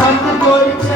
santo boy.